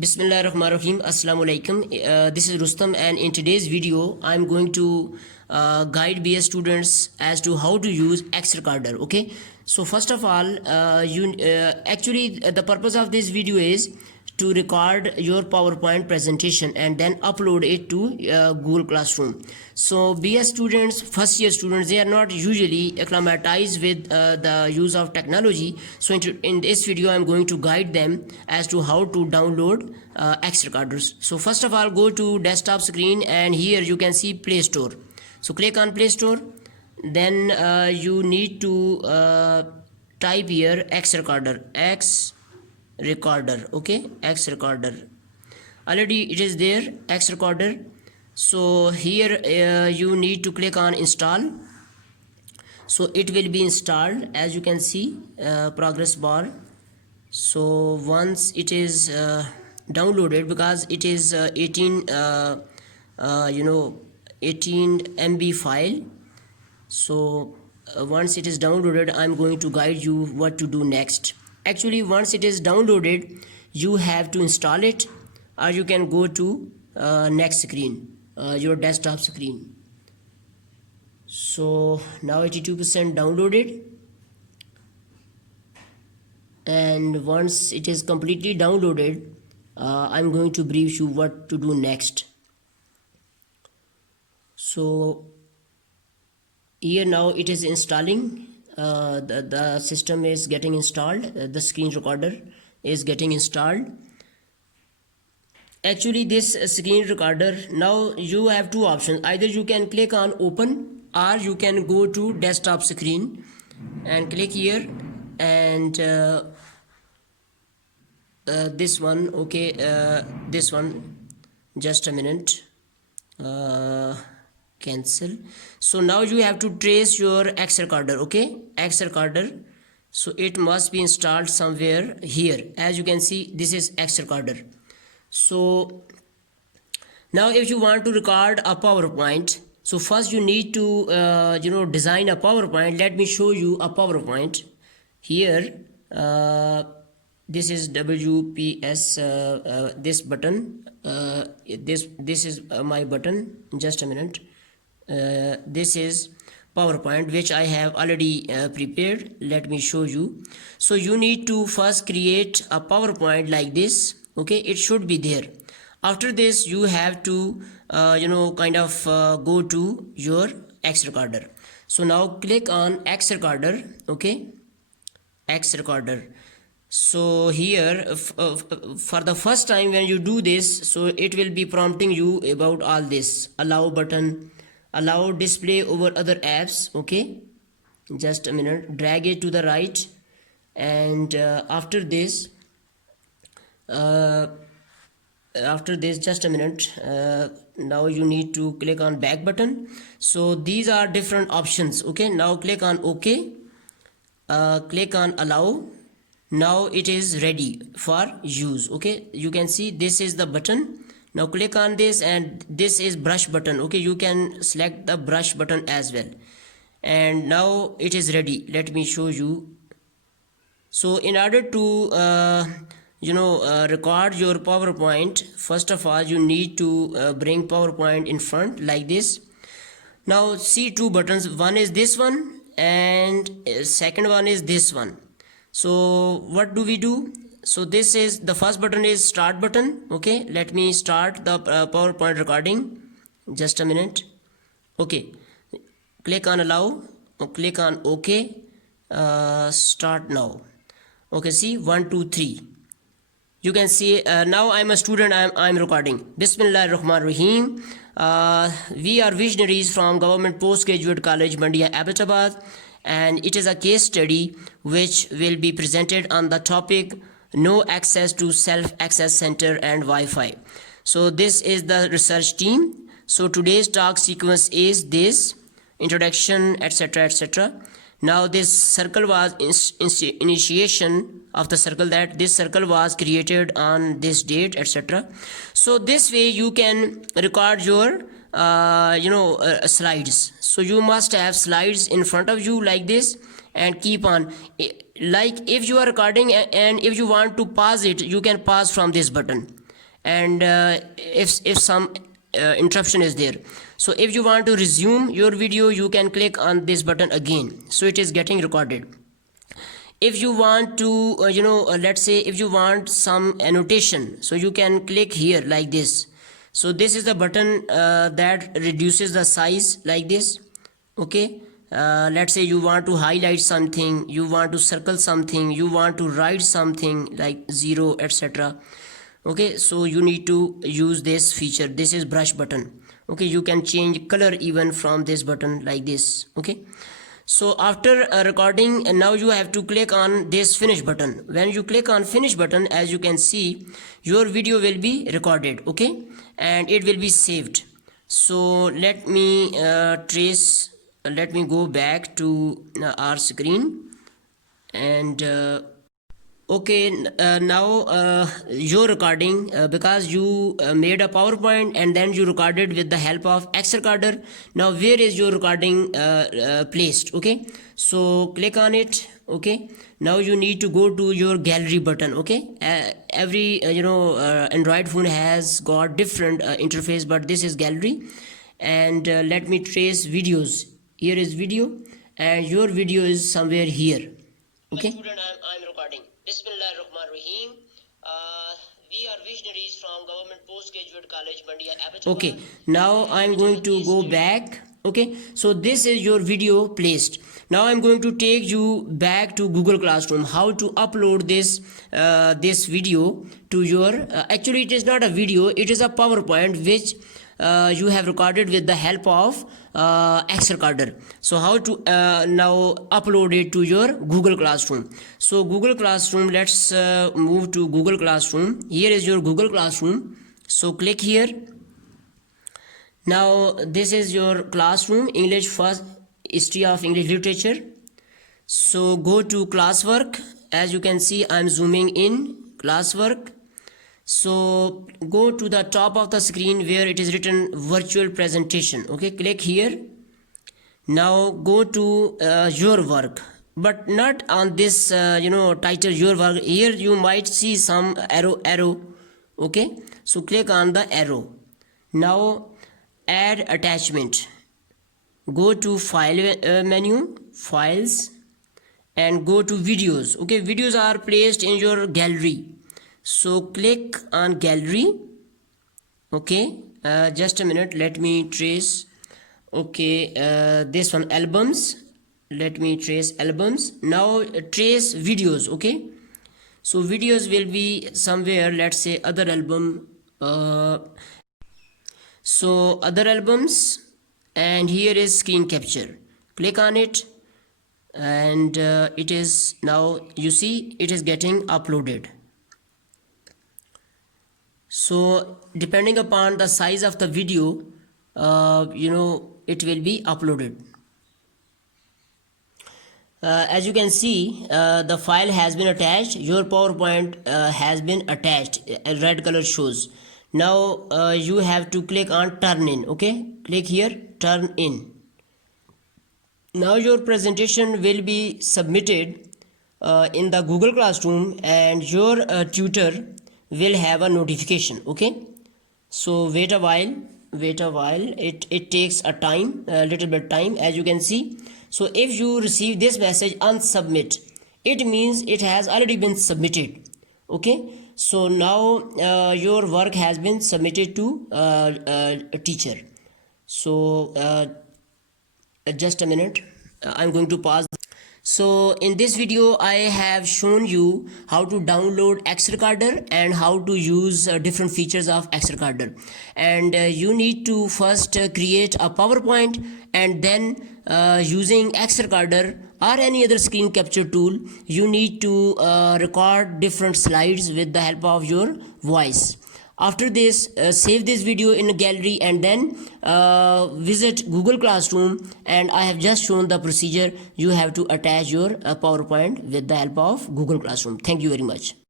Bismillahirrahmanirrahim. Assalamu alaikum. This is Rustam, and in today's video I'm going to guide BS students as to how to use X Recorder. Okay, so first of all, actually the purpose of this video is to record your PowerPoint presentation and then upload it to Google Classroom. So BS students, first year students, they are not usually acclimatized with the use of technology. So in this video I'm going to guide them as to how to download X Recorders. So first of all, go to desktop screen, and here you can see Play Store. So click on Play Store, then you need to type here X Recorder. Okay, X Recorder, already it is there, X Recorder. So here you need to click on install. So it will be installed, as you can see, progress bar. So once it is downloaded, because it is 18 MB file. So once it is downloaded, I'm going to guide you what to do next. Actually, once it is downloaded, you have to install it, or you can go to next screen, your desktop screen. So now 82% downloaded, and once it is completely downloaded, I'm going to brief you what to do next. So here now it is installing. The system is getting installed, the screen recorder is getting installed. Actually, this screen recorder, now you have two options. Either you can click on open, or you can go to desktop screen and click here, and this one, okay, this one, just a minute, cancel. So now you have to trace your X Recorder. Okay, X Recorder, so it must be installed somewhere here. As you can see, this is X Recorder. So now if you want to record a PowerPoint, so first you need to design a PowerPoint. Let me show you a PowerPoint here. This is WPS, this button, this is my button, just a minute. This is PowerPoint, which I have already prepared. Let me show you. So you need to first create a PowerPoint like this. Okay, it should be there. After this, you have to go to your X Recorder. So now click on X Recorder. Okay, X Recorder. So here for the first time when you do this, so it will be prompting you about all this: allow button, allow display over other apps. Okay, just a minute, drag it to the right, and after this just a minute, now you need to click on back button. So these are different options. Okay, now click on OK, click on allow. Now it is ready for use. Okay, you can see this is the button. Now click on this, and this is brush button. Okay, you can select the brush button as well, and now it is ready. Let me show you. So in order to record your PowerPoint, first of all you need to bring PowerPoint in front like this. Now see two buttons, one is this one, and second one is this one. So what do we do? So this is the first button, is start button. Okay, let me start the PowerPoint recording, just a minute. Okay, click on allow, click on OK, start now. Okay, see, 1 2 3. You can see now I'm a student, I'm recording. Bismillahirrahmanirrahim. We are visionaries from Government Postgraduate College, Mandia, Abbottabad, and it is a case study which will be presented on the topic no access to self-access center and Wi-Fi. So this is the research team. So today's talk sequence is this: introduction, etc., etc. Now this circle was initiation of the circle, that this circle was created on this date, etc. So this way you can record your slides. So you must have slides in front of you like this, and keep on, like if you are recording and if you want to pause it, you can pause from this button. and if some interruption is there. So if you want to resume your video, you can click on this button again, so it is getting recorded. If you want to let's say if you want some annotation, so you can click here like this. So this is the button that reduces the size like this. Okay, let's say you want to highlight something, you want to circle something, you want to write something like 0 etc. Okay, so you need to use this feature. This is brush button. Okay, you can change color even from this button like this. Okay, so after recording, now you have to click on this finish button. When you click on finish button, as you can see, your video will be recorded. Okay, and it will be saved. So let me let me go back to our screen, and okay, now your recording, because you made a PowerPoint and then you recorded with the help of X Recorder. Now where is your recording placed? Okay, so click on it. Okay, now you need to go to your gallery button. Okay, every Android phone has got different interface, but this is gallery. And let me trace videos. Here is video, and your video is somewhere here. Okay, student, I'm recording. Bismillahirrahmanirrahim. We are visionaries from Government Postgraduate College, Bandia. Okay, now I'm going to go back. Okay, so this is your video placed. Now I'm going to take you back to Google Classroom. How to upload this this video to your actually it is not a video, it is a PowerPoint which you have recorded with the help of X Recorder. So how to now upload it to your Google Classroom. So Google Classroom, let's move to Google Classroom. Here is your Google Classroom. So click here. Now this is your classroom, English first, history of English literature. So go to classwork. As you can see, I'm zooming in classwork. So go to the top of the screen where it is written virtual presentation. Okay, click here. Now go to your work, but not on this title your work. Here you might see some arrow. Okay, so click on the arrow. Now add attachment. Go to file menu, files, and go to videos. Okay, videos are placed in your gallery. So click on gallery. Okay, just a minute, let me trace. Okay, this one, albums. Let me trace albums. Now trace videos. Okay, so videos will be somewhere, let's say other album. So other albums, and here is screen capture. Click on it, and it is now, you see, it is getting uploaded. So depending upon the size of the video, it will be uploaded. As you can see, the file has been attached. Your PowerPoint has been attached. A red color shows. Now you have to click on turn in. Okay, click here, turn in. Now your presentation will be submitted in the Google Classroom, and your tutor will have a notification. Okay, so wait a while. It takes a little bit time, as you can see. So if you receive this message unsubmit, it means it has already been submitted. Okay, so now your work has been submitted to a teacher. So just a minute, I'm going to pause. So in this video I have shown you how to download X Recorder and how to use different features of X Recorder. And you need to first create a PowerPoint, and then using X Recorder or any other screen capture tool, you need to record different slides with the help of your voice. After this, save this video in a gallery, and then visit Google Classroom, and I have just shown the procedure. You have to attach your PowerPoint with the help of Google Classroom. Thank you very much.